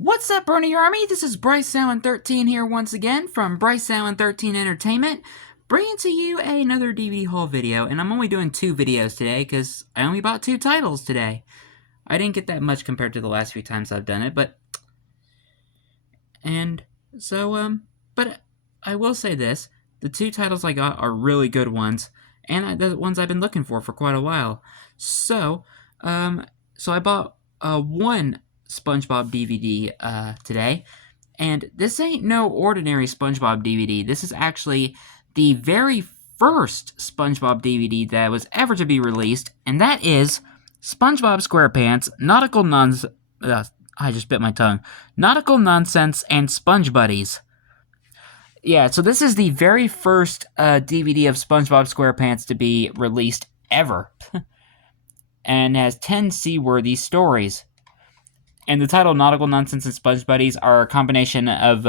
What's up, Bernie Army? This is Bryce Allen 13 here once again from Bryce Allen 13 Entertainment, bringing to you another DVD haul video. And I'm only doing 2 videos today because I only bought 2 titles today. I didn't get that much compared to the last few times I've done it, but I will say this: the 2 titles I got are really good ones, and the ones I've been looking for quite a while. So I bought one Spongebob DVD today, and this ain't no ordinary Spongebob DVD. This is actually the very first Spongebob DVD that was ever to be released, and that is SpongeBob SquarePants, Nautical Nonsense. I just bit my tongue. Nautical Nonsense and Sponge Buddies. Yeah, so this is the very first DVD of SpongeBob SquarePants to be released ever, and has 10 seaworthy stories. And the title Nautical Nonsense and Sponge Buddies are a combination of 2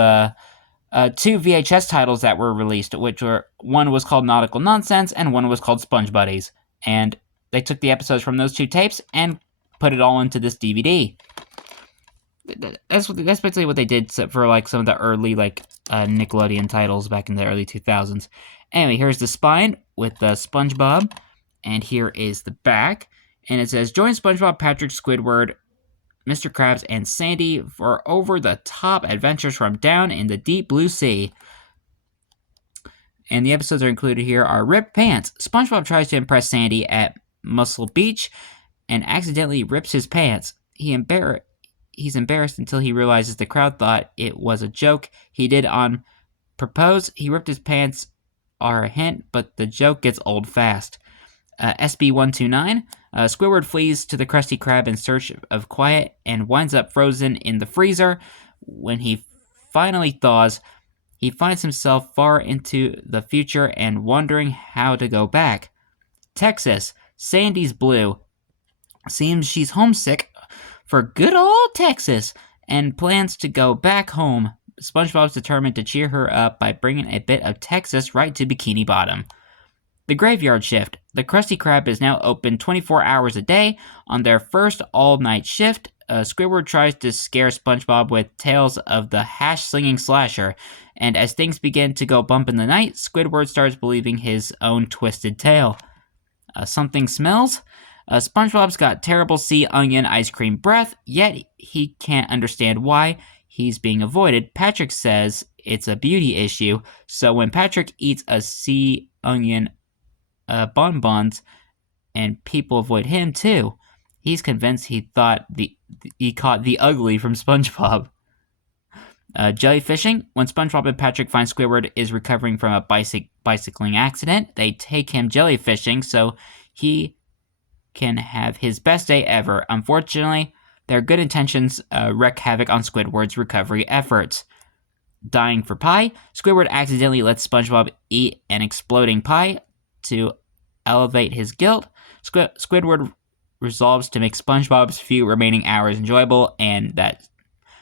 VHS titles that were released, one was called Nautical Nonsense and one was called Sponge Buddies. And they took the episodes from those 2 tapes and put it all into this DVD. That's basically what they did for like some of the early Nickelodeon titles back in the early 2000s. Anyway, here's the spine with SpongeBob, and here is the back, and it says, "Join SpongeBob, Patrick, Squidward, Mr. Krabs, and Sandy for over-the-top adventures from down in the deep blue sea." And the episodes are included here are Ripped Pants. SpongeBob tries to impress Sandy at Muscle Beach and accidentally rips his pants. He's embarrassed until he realizes the crowd thought it was a joke he did on purpose. He ripped his pants are a hint, but the joke gets old fast. SB129. Squidward flees to the Krusty Krab in search of quiet and winds up frozen in the freezer. When he finally thaws, he finds himself far into the future and wondering how to go back. Texas. Sandy's blue. Seems she's homesick for good old Texas and plans to go back home. SpongeBob's determined to cheer her up by bringing a bit of Texas right to Bikini Bottom. The Graveyard Shift. The Krusty Krab is now open 24 hours a day. On their first all-night shift, Squidward tries to scare SpongeBob with tales of the hash-slinging slasher, and as things begin to go bump in the night, Squidward starts believing his own twisted tale. Something Smells. SpongeBob's got terrible sea onion ice cream breath, yet he can't understand why he's being avoided. Patrick says it's a beauty issue, so when Patrick eats a sea onion bonbons and people avoid him too, he's convinced he caught the ugly from SpongeBob. Jellyfishing. When SpongeBob and Patrick find Squidward is recovering from a bicycling accident, they take him jellyfishing so he can have his best day ever. Unfortunately, their good intentions wreak havoc on Squidward's recovery efforts. Dying for Pie. Squidward accidentally lets SpongeBob eat an exploding pie to elevate his guilt. Squidward resolves to make SpongeBob's few remaining hours enjoyable, and that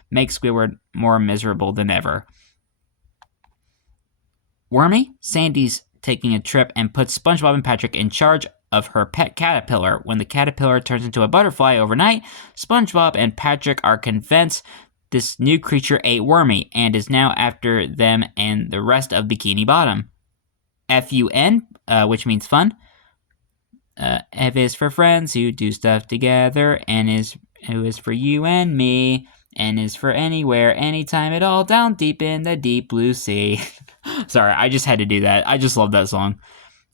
makes Squidward more miserable than ever. Wormy. Sandy's taking a trip and puts SpongeBob and Patrick in charge of her pet caterpillar. When the caterpillar turns into a butterfly overnight, SpongeBob and Patrick are convinced this new creature ate Wormy and is now after them and the rest of Bikini Bottom. FUN, which means fun. F is for friends who do stuff together, N is who is for you and me, N is for anywhere, anytime at all, down deep in the deep blue sea. Sorry, I just had to do that. I just love that song.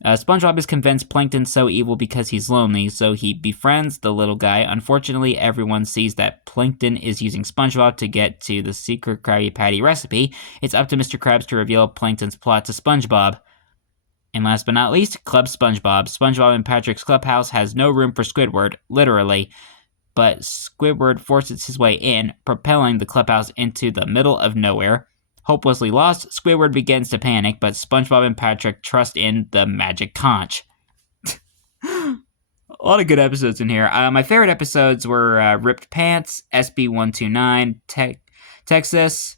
SpongeBob is convinced Plankton's so evil because he's lonely, so he befriends the little guy. Unfortunately, everyone sees that Plankton is using SpongeBob to get to the secret Krabby Patty recipe. It's up to Mr. Krabs to reveal Plankton's plot to SpongeBob. And last but not least, Club SpongeBob. SpongeBob and Patrick's clubhouse has no room for Squidward, literally, but Squidward forces his way in, propelling the clubhouse into the middle of nowhere. Hopelessly lost, Squidward begins to panic, but SpongeBob and Patrick trust in the magic conch. A lot of good episodes in here. My favorite episodes were Ripped Pants, SB129, Texas,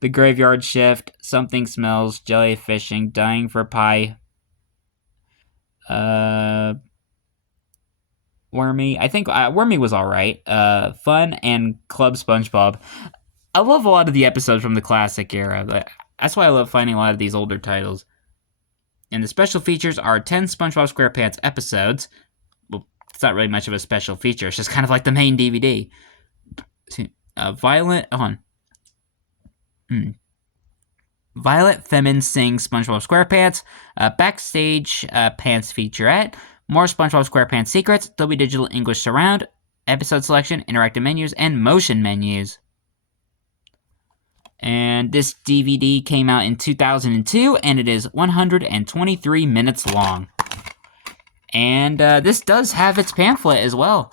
The Graveyard Shift, Something Smells, Jellyfishing, Dying for Pie, Wormy. I think Wormy was alright. Fun, and Club SpongeBob. I love a lot of the episodes from the classic era. That's why I love finding a lot of these older titles. And the special features are 10 SpongeBob SquarePants episodes. Well, it's not really much of a special feature. It's just kind of like the main DVD. Violet Femin sings SpongeBob SquarePants. Backstage Pants featurette. More SpongeBob SquarePants secrets. Dolby Digital English Surround. Episode selection, interactive menus, and motion menus. And this DVD came out in 2002, and it is 123 minutes long. And this does have its pamphlet as well.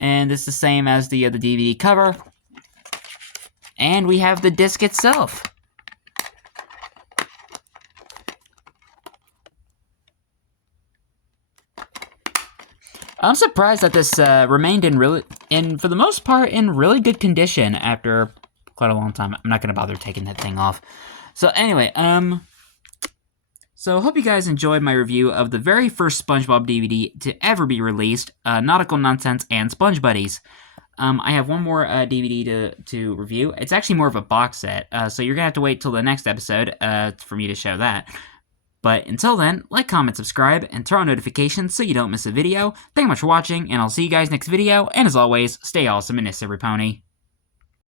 And it's the same as the DVD cover. And we have the disc itself. I'm surprised that this remained for the most part, in really good condition after quite a long time. I'm not gonna bother taking that thing off. So anyway, so hope you guys enjoyed my review of the very first SpongeBob DVD to ever be released, Nautical Nonsense and Sponge Buddies. I have one more DVD to review. It's actually more of a box set, so you're gonna have to wait till the next episode for me to show that. But until then, like, comment, subscribe, and turn on notifications so you don't miss a video. Thank you much for watching, and I'll see you guys next video, and as always, stay awesome and every pony.